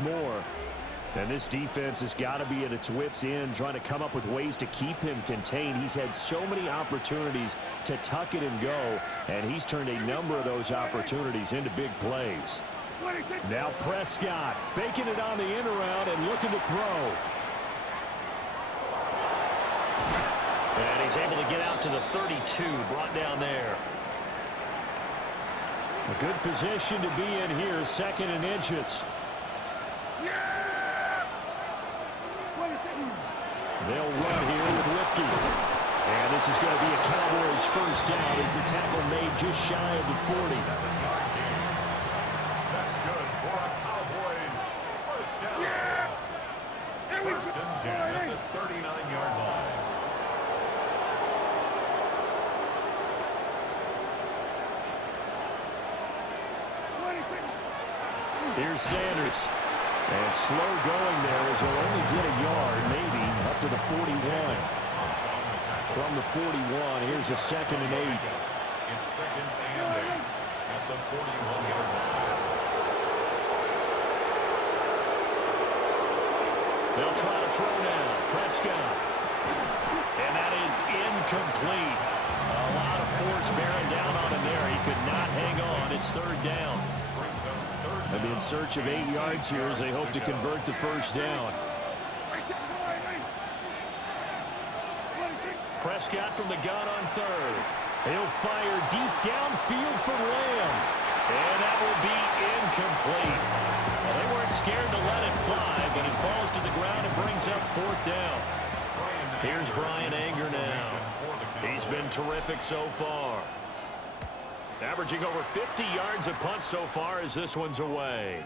more. And this defense has got to be at its wits' end, trying to come up with ways to keep him contained. He's had so many opportunities to tuck it and go, and he's turned a number of those opportunities into big plays. Now Prescott faking it on the end around and looking to throw. And he's able to get out to the 32, brought down there. A good position to be in here, 2nd and inches. They'll run here with Lipke. And this is going to be a Cowboys first down as the tackle made just shy of the 40. That's good for a Cowboys first down. First and 10 at the 39-yard line. Here's Sanders. And slow going there as he'll only get a yard, maybe, up to the 41. From the 41, here's a 2nd and 8. It's 2nd and 8 at the 41-yard line. They'll try to throw now. Prescott. And that is incomplete. A lot of force bearing down on him there. He could not hang on. It's 3rd down. They'll be in search of 8 yards here as they hope to convert the first down. Prescott from the gun on 3rd. He'll fire deep downfield for Lamb. And that will be incomplete. Well, they weren't scared to let it fly, but it falls to the ground and brings up 4th down. Here's Brian Anger now. He's been terrific so far. Averaging over 50 yards a punt so far as this one's away.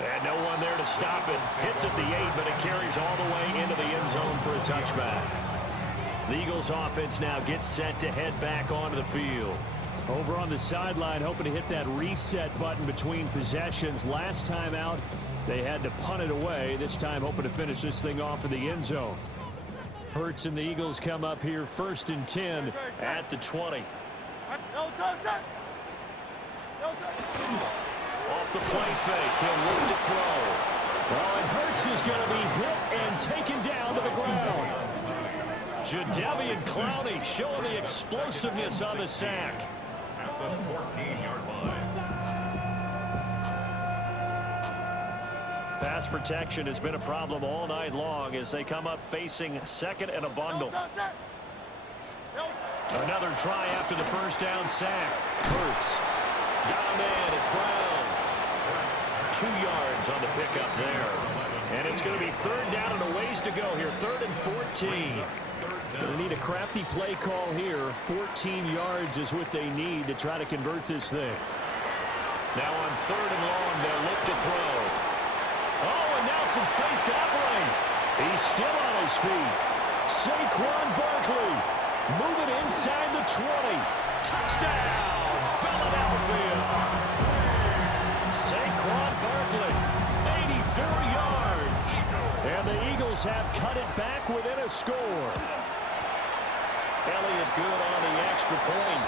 And no one there to stop it. Hits at the 8, but it carries all the way into the end zone for a touchback. The Eagles offense now gets set to head back onto the field. Over on the sideline, hoping to hit that reset button between possessions. Last time out, they had to punt it away. This time hoping to finish this thing off in the end zone. Hurts and the Eagles come up here 1st and 10 at the 20. Off the play fake, he'll look to throw. Oh, and Hurts is going to be hit and taken down to the ground. Jadeveon Clowney showing the explosiveness on the sack. At the 14-yard line. Pass protection has been a problem all night long as they come up facing 2nd and a bundle. Another try after the first down sack. Hurts. Got a man. It's Brown. 2 yards on the pickup there. And it's going to be 3rd down and a ways to go here. 3rd and 14. They need a crafty play call here. 14 yards is what they need to try to convert this thing. Now on 3rd and long, they'll look to throw. Oh, and now some space to operate. He's still on his feet. Saquon Barkley. Moving inside the 20. Touchdown, Philadelphia. Saquon Barkley, 84 yards. And the Eagles have cut it back within a score. Elliott good on the extra point.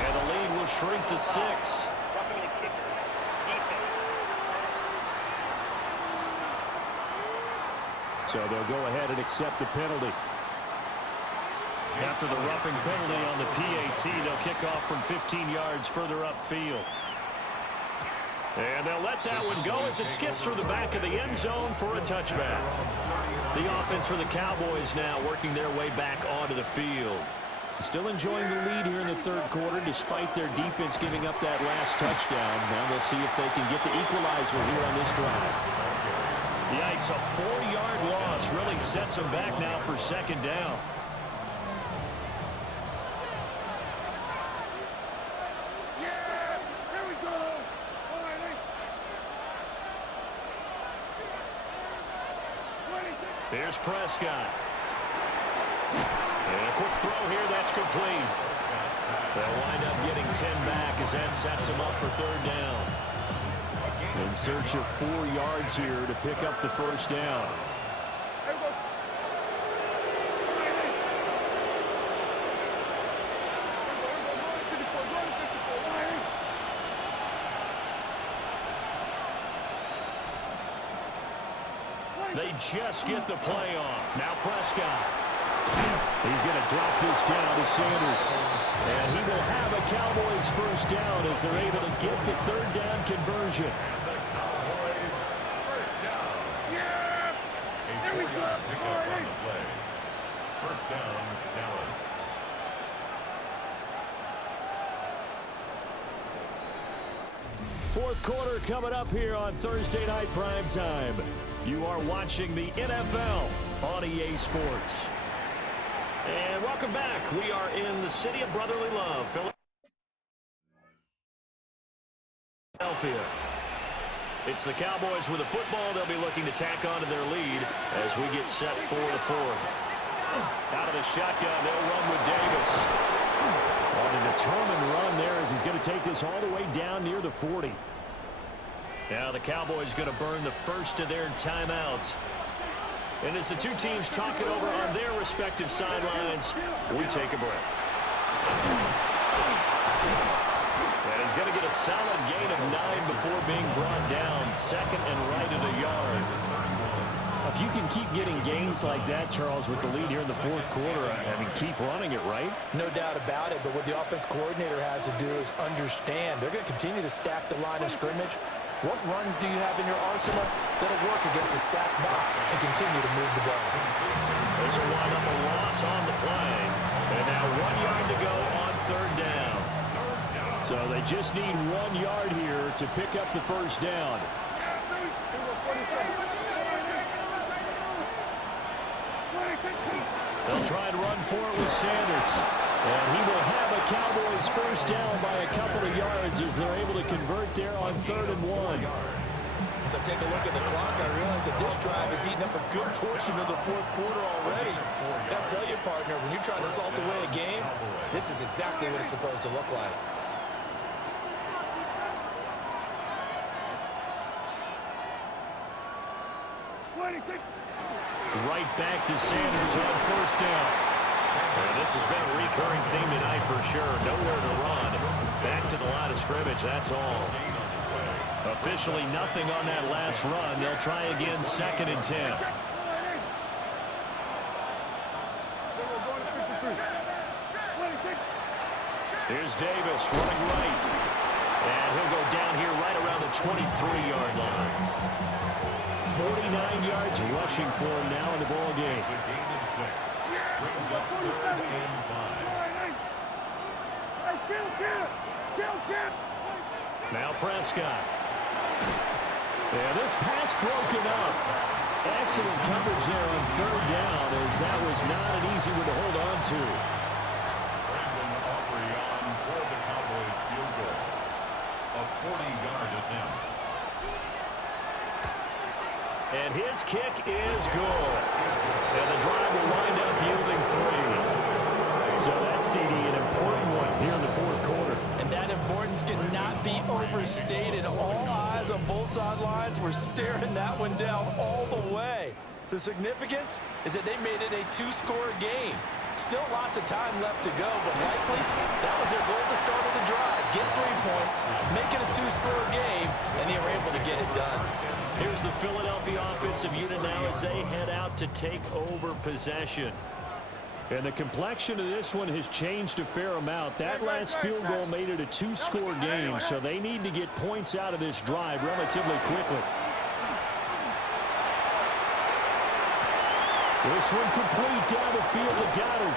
And the lead will shrink to 6. So they'll go ahead and accept the penalty. After the roughing penalty on the PAT, they'll kick off from 15 yards further upfield. And they'll let that one go as it skips through the back of the end zone for a touchback. The offense for the Cowboys now working their way back onto the field. Still enjoying the lead here in the 3rd quarter despite their defense giving up that last touchdown. Now they'll see if they can get the equalizer here on this drive. Yikes, a 4-yard loss really sets them back now for 2nd down. Here's Prescott. And a quick throw here, that's complete. They'll wind up getting 10 back as that sets them up for 3rd down. In search of 4 yards here to pick up the first down. They just get the play off. Now Prescott. He's going to drop this down to Sanders. And he will have a Cowboys first down as they're able to get the third down conversion. And the Cowboys first down. A 4-yard pickup on the play. First down, Dallas. Fourth quarter coming up here on Thursday Night Primetime. You are watching the NFL on EA Sports. And welcome back. We are in the city of brotherly love, Philadelphia. It's the Cowboys with a football. They'll be looking to tack on to their lead as we get set for the fourth. Out of the shotgun, they'll run with Davis. On a determined run there as he's going to take this all the way down near the 40. Now the Cowboys going to burn the first of their timeouts. And as the two teams talk it over on their respective sidelines, we take a break. And he's going to get a solid gain of 9 before being brought down. Second and right at a yard. If you can keep getting gains like that, Charles, with the lead here in the fourth quarter, I mean, keep running it, right? No doubt about it, but what the offense coordinator has to do is understand. They're going to continue to stack the line of scrimmage. What runs do you have in your arsenal that'll work against a stacked box and continue to move the ball? This will wind up a loss on the play. And now 1 yard to go on third down. So they just need 1 yard here to pick up the first down. They'll try and run for it with Sanders. And he will have a Cowboys first down by a couple of yards as they're able to convert there on 3rd and 1. As I take a look at the clock, I realize that this drive has eaten up a good portion of the fourth quarter already. Gotta tell you, partner, when you're trying to salt away a game, this is exactly what it's supposed to look like. Right back to Sanders on first down. And this has been a recurring theme tonight for sure. Nowhere to run. Back to the line of scrimmage, that's all. Officially nothing on that last run. They'll try again, 2nd and 10. Here's Davis running right. And he'll go down here right around the 23-yard line. 49 yards rushing for him now in the ball game. It's a gain of 6. Brings up 3rd and 5. Now Prescott. Yeah, this pass broken up. Excellent coverage there on 3rd down as that was not an easy one to hold on to. Brandon Aubrey on for the Cowboys field goal. A 40-yard attempt. And his kick is good. And the drive will wind up yielding 3. So that's, CD, an important one here in the fourth quarter. And that importance cannot be overstated. All eyes on both sidelines were staring that one down all the way. The significance is that they made it a 2-score game. Still lots of time left to go, but likely that was their goal at the start of the drive. Get 3 points, make it a 2-score game, and they were able to get it done. Here's the Philadelphia offensive unit now as they head out to take over possession. And the complexion of this one has changed a fair amount. That last field goal made it a 2-score game, so they need to get points out of this drive relatively quickly. This one complete down the field to Goddard.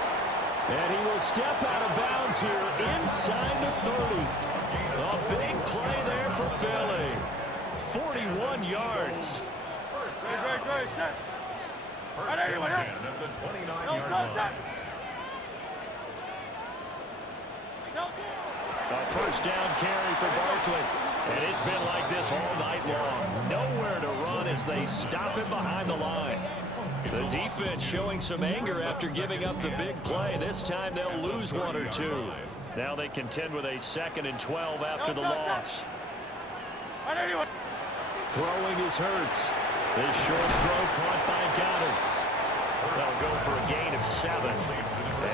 And he will step out of bounds here inside the 30. A big play there for Philly. 41 yards. First down. First and 10 at the 29-yard line. A first down carry for Barkley. And it's been like this all night long. Nowhere to run as they stop him behind the line. The defense showing some anger after giving up the big play. This time they'll lose 1 or 2. Now they contend with a 2nd and 12 after the loss. Throwing is Hurts. This short throw caught by Goddard. They'll go for a gain of 7.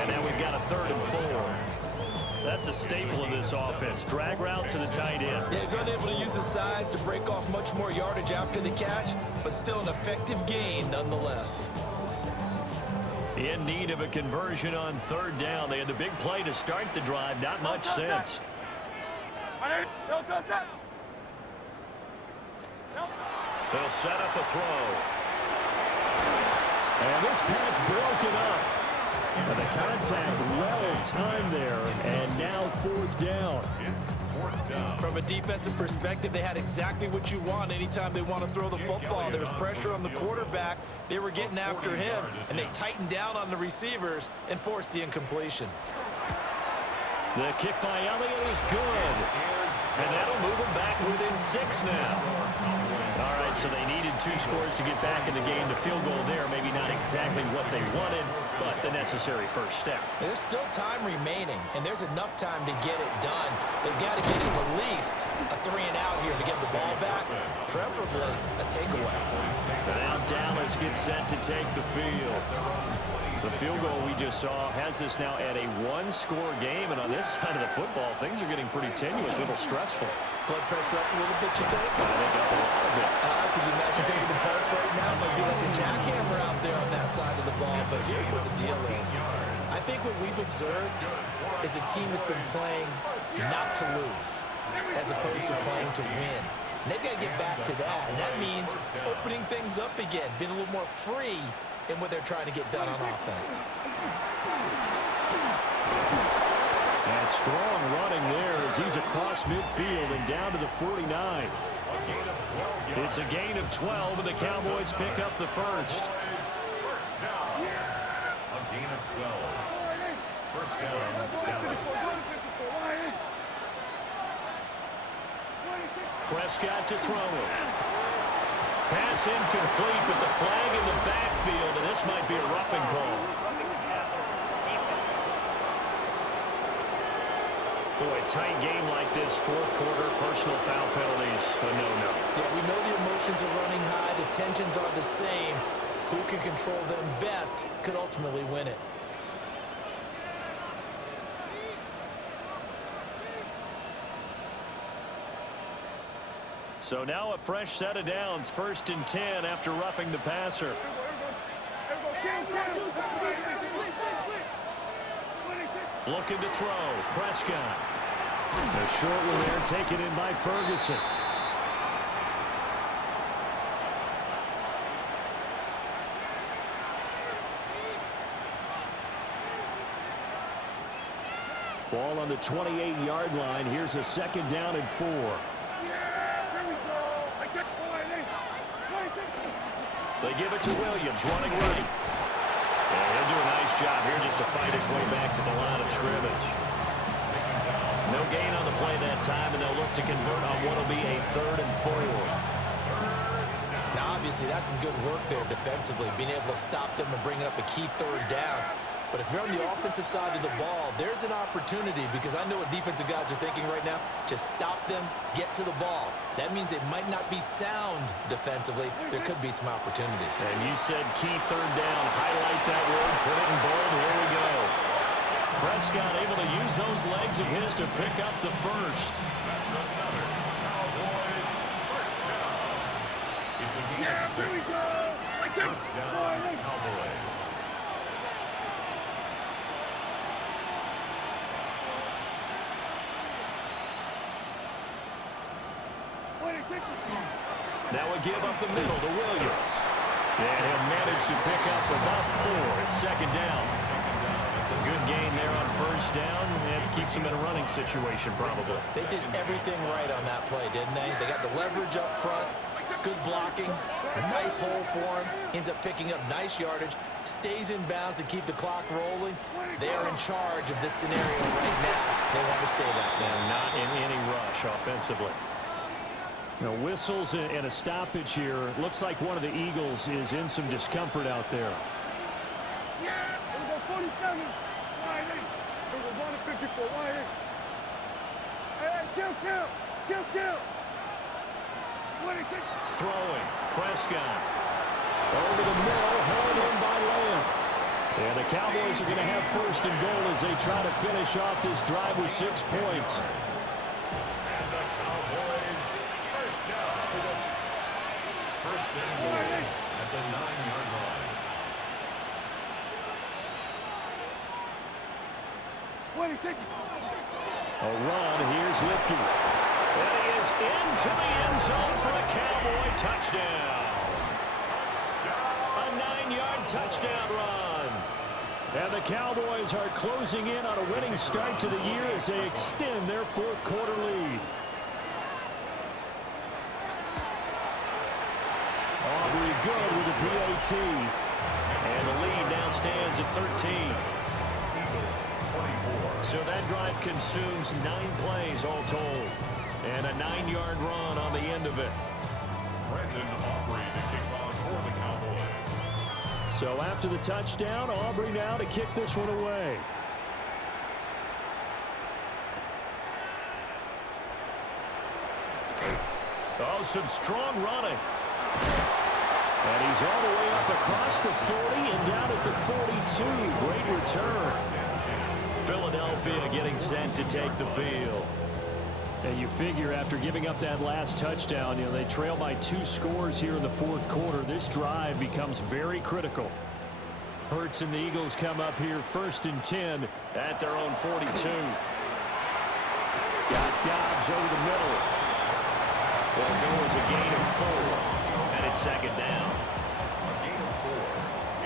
And now we've got a 3rd and 4. That's a staple of this offense. Drag route to the tight end. Yeah, he's unable to use his size to break off much more yardage after the catch, but still an effective gain nonetheless. In need of a conversion on third down. They had the big play to start the drive. Not much sense. They'll set up a throw. And this pass broken up. And the contact well timed there. And now fourth down. It's fourth down. From a defensive perspective, they had exactly what you want anytime they want to throw the football. There was pressure on the quarterback. They were getting after him, and they tightened down on the receivers and forced the incompletion. The kick by Elliott is good. And that'll move them back within 6 now. All right, so they needed 2 scores to get back in the game. The field goal there, maybe not exactly what they wanted, but the necessary first step. There's still time remaining, and there's enough time to get it done. They've got to get at least a 3-and-out here to get the ball back, preferably a takeaway. Now Dallas gets set to take the field. The field goal we just saw has us now at a 1-score game, and on this side of the football, things are getting pretty tenuous, a little stressful. Blood pressure up a little bit, you think? I think up a lot of it. Could you imagine taking the pulse right now? It might be like a jackhammer out there on that side of the ball, but here's what the deal is. I think what we've observed is a team that's been playing not to lose as opposed to playing to win. And they've got to get back to that, and that means opening things up again, being a little more free in what they're trying to get done on offense. And strong running there as he's across midfield and down to the 49. It's a gain of 12, and the Cowboys pick up the first. First down. A gain of 12. First down, Dallas. Prescott to throw it. Pass incomplete, but the flag in the backfield, and this might be a roughing call. Boy, tight game like this, fourth quarter, personal foul penalties, a no-no. Yeah, we know the emotions are running high, the tensions are the same. Who can control them best could ultimately win it. So now a fresh set of downs, 1st and 10 after roughing the passer. Looking to throw, Prescott. The short one there taken in by Ferguson. Ball on the 28-yard line. Here's a 2nd down and 4. They give it to Williams, running right. And he'll do a nice job here just to fight his way back to the line of scrimmage. No gain on the play that time, and they'll look to convert on what will be a 3rd and 4. Now, obviously, that's some good work there defensively, being able to stop them and bring up a key 3rd down. But if you're on the offensive side of the ball, there's an opportunity, because I know what defensive guys are thinking right now. Just stop them, get to the ball. That means they might not be sound defensively. There could be some opportunities. And you said key 3rd down. Highlight that word, put it in bold. Here we go. Prescott able to use those legs of his to pick up the first. That's another Cowboys first down. It's a gain of 6. First down, Cowboys. Now a give up the middle to Williams. And he'll manage to pick up about 4. It's 2nd down. Good gain there on 1st down, and keeps him in a running situation probably. They did everything right on that play, didn't they? They got the leverage up front, good blocking, nice hole for him. Ends up picking up nice yardage, stays in bounds to keep the clock rolling. They are in charge of this scenario right now. They want to stay that way. And not in any rush offensively. Now, whistles and a stoppage here. Looks like one of the Eagles is in some discomfort out there. Throwing, Prescott. Over the middle, held in by Lamb. And the Cowboys are going to have first and goal as they try to finish off this drive with 6 points. And the Cowboys first down. First and goal at the 9-yard line. A run. Here's Lipke. And he is into the end zone for a Cowboy touchdown. A 9-yard touchdown run. And the Cowboys are closing in on a winning start to the year as they extend their fourth quarter lead. Aubrey good with a PAT. And the lead now stands at 13. So that drive consumes 9 plays all told. And a 9-yard run on the end of it. Brandon Aubrey to kick off for the Cowboys. So after the touchdown, Aubrey now to kick this one away. Oh, some strong running. And he's all the way up across the 40 and down at the 42. Great return. Philadelphia getting set to take the field. And you figure after giving up that last touchdown, they trail by 2 scores here in the fourth quarter. This drive becomes very critical. Hurts and the Eagles come up here first and 10 at their own 42. Got Dobbs over the middle. Well, there was a gain of 4, and it's second down. A gain of 4.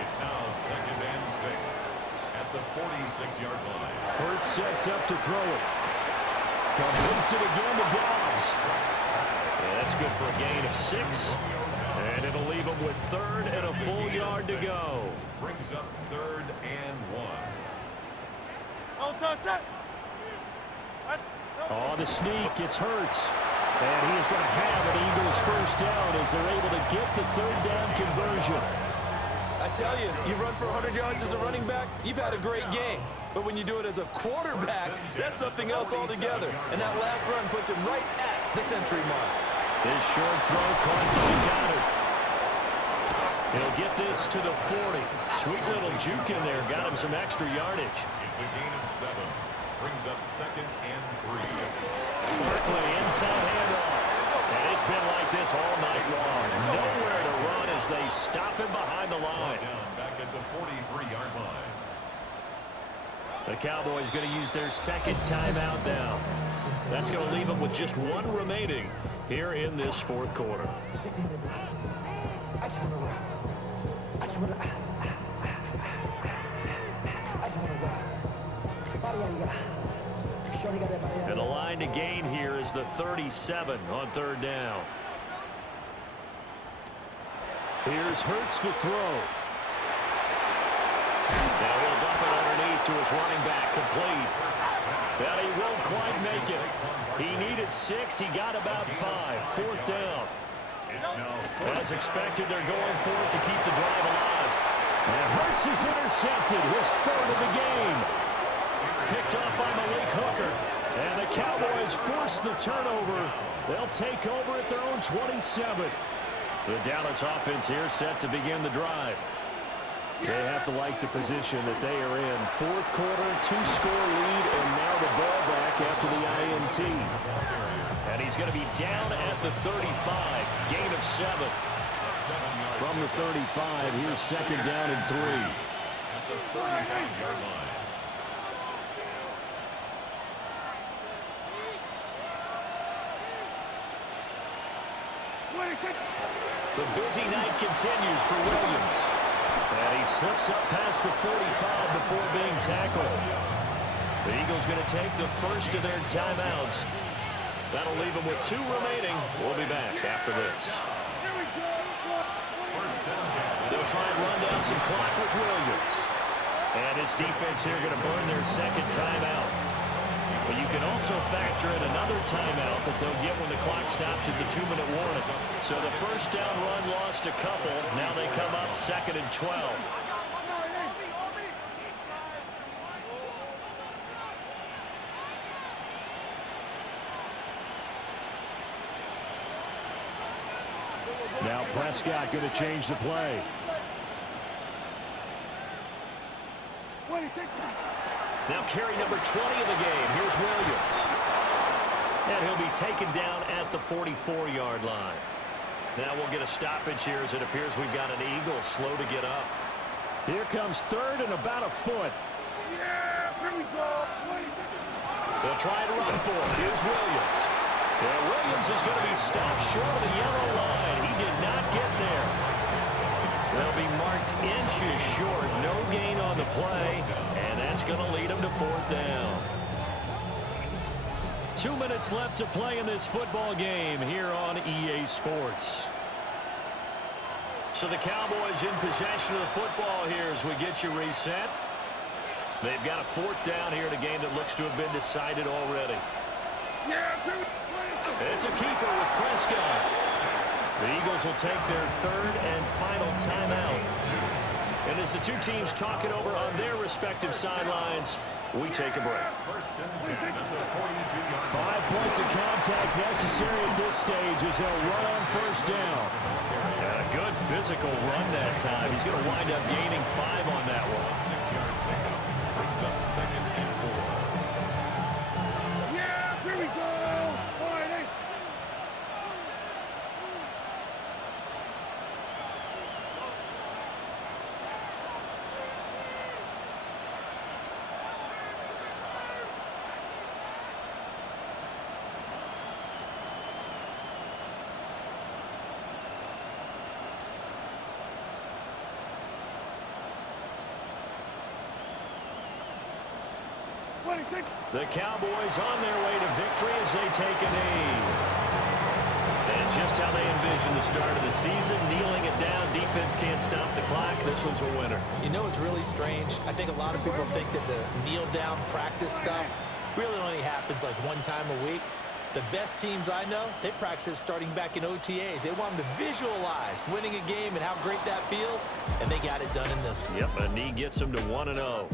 It's now second and 6 at the 46-yard line. Hurts sets up to throw it. Completes it again to Dobbs. Yeah, that's good for a gain of 6. And it'll leave them with third and a full yard to go. Brings up third and 1. On the sneak, it's Hurts. And he is going to have an Eagles first down as they're able to get the third down conversion. I tell you, you run for 100 yards as a running back, you've had a great game. But when you do it as a quarterback, that's something else altogether. And that last run puts him right at the century mark. This short throw caught by Goddard. He'll get this to the 40. Sweet little juke in there. Got him some extra yardage. It's a gain of 7. Brings up second and 3. Barkley inside handoff. And it's been like this all night long. Nowhere to run as they stop him behind the line. Down back at the 43-yard line. The Cowboys going to use their second timeout now. That's going to leave them with just 1 remaining here in this fourth quarter. And the line to gain here is the 37 on third down. Here's Hurts to throw. Now he'll dump it underneath to his running back, complete. But he won't quite make it. He needed 6. He got about 5. Fourth down. As expected, they're going for it to keep the drive alive. And Hurts is intercepted, his third of the game. Picked off by Malik Hooker. And the Cowboys force the turnover. They'll take over at their own 27. The Dallas offense here set to begin the drive. They have to like the position that they are in. Fourth quarter, 2-score lead, and now the ball back after the INT. And he's going to be down at the 35. Gain of 7. From the 35, here's second down and 3. At the 39-yard line. The busy night continues for Williams. And he slips up past the 45 before being tackled. The Eagles going to take the first of their timeouts. That'll leave them with 2 remaining. We'll be back after this. They'll try and run down some clock with Williams. And his defense here going to burn their second timeout. But you can also factor in another timeout that they'll get when the clock stops at the 2-minute warning. So the first down run lost a couple. Now they come up second and 12. Now Prescott going to change the play. Now carry number 20 of the game. Here's Williams. And he'll be taken down at the 44-yard line. Now we'll get a stoppage here as it appears we've got an Eagle slow to get up. Here comes third and about a foot. They'll try and run for it. Here's Williams. Yeah, Williams is going to be stopped short of the yellow line. He did not get there. They'll be marked inches short. No gain on the play, and that's going to lead them to fourth down. 2 minutes left to play in this football game here on EA Sports. So the Cowboys in possession of the football here as we get you reset. They've got a fourth down here in a game that looks to have been decided already. It's a keeper with Prescott. The Eagles will take their third and final timeout. And as the two teams talk it over on their respective sidelines, we take a break. 5 points of contact necessary at this stage as they'll run on first down. And a good physical run that time. He's going to wind up gaining 5 on that one. 6-yard pickup brings up 2nd and 4. Here we go. All right, The Cowboys on their way to victory as they take a knee. And just how they envisioned the start of the season, kneeling it down, defense can't stop the clock. This one's a winner. You know, it's really strange. I think a lot of people think that the kneel-down practice stuff really only happens like one time a week. The best teams I know, they practice starting back in OTAs. They want them to visualize winning a game and how great that feels, and they got it done in this one. Yep, a knee gets them to 1-0.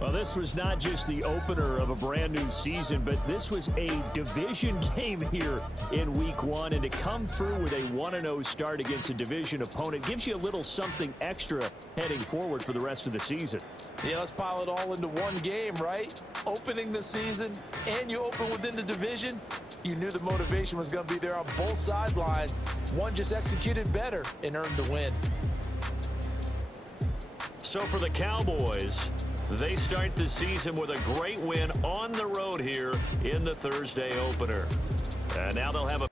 Well, this was not just the opener of a brand new season, but this was a division game here in week 1. And to come through with a 1-0 start against a division opponent gives you a little something extra heading forward for the rest of the season. Yeah, let's pile it all into one game, right? Opening the season, and you open within the division. You knew the motivation was going to be there on both sidelines. One just executed better and earned the win. So for the Cowboys, they start the season with a great win on the road here in the Thursday opener. And now they'll have a